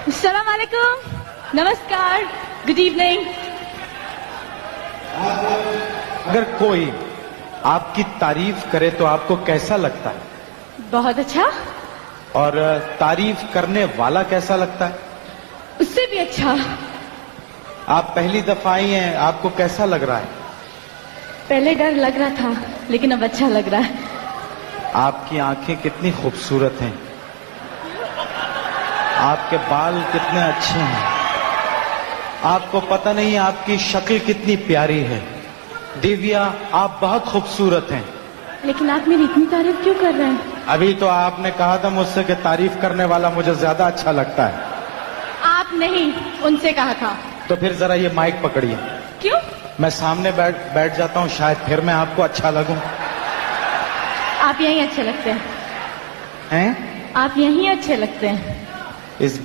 अस्सलाम वालेकुम, नमस्कार, गुड इवनिंग। अगर कोई आपकी तारीफ करे तो आपको कैसा लगता है? बहुत अच्छा। और तारीफ करने वाला कैसा लगता है? उससे भी अच्छा। आप पहली दफा आई हैं, आपको कैसा लग रहा है? पहले डर लग रहा था, लेकिन अब अच्छा लग रहा है। आपकी आंखें कितनी खूबसूरत हैं, आपके बाल कितने अच्छे हैं, आपको पता नहीं आपकी शक्ल कितनी प्यारी है। दिव्या, आप बहुत खूबसूरत हैं। लेकिन आप मेरी इतनी तारीफ क्यों कर रहे हैं? अभी तो आपने कहा था मुझसे कि तारीफ करने वाला मुझे ज्यादा अच्छा लगता है। आप नहीं, उनसे कहा था। तो फिर जरा ये माइक पकड़िए। क्यों? मैं सामने बैठ जाता हूँ, शायद फिर मैं आपको अच्छा लगूं। आप यहीं अच्छे लगते हैं। हैं? आप यहीं अच्छे लगते हैं। इस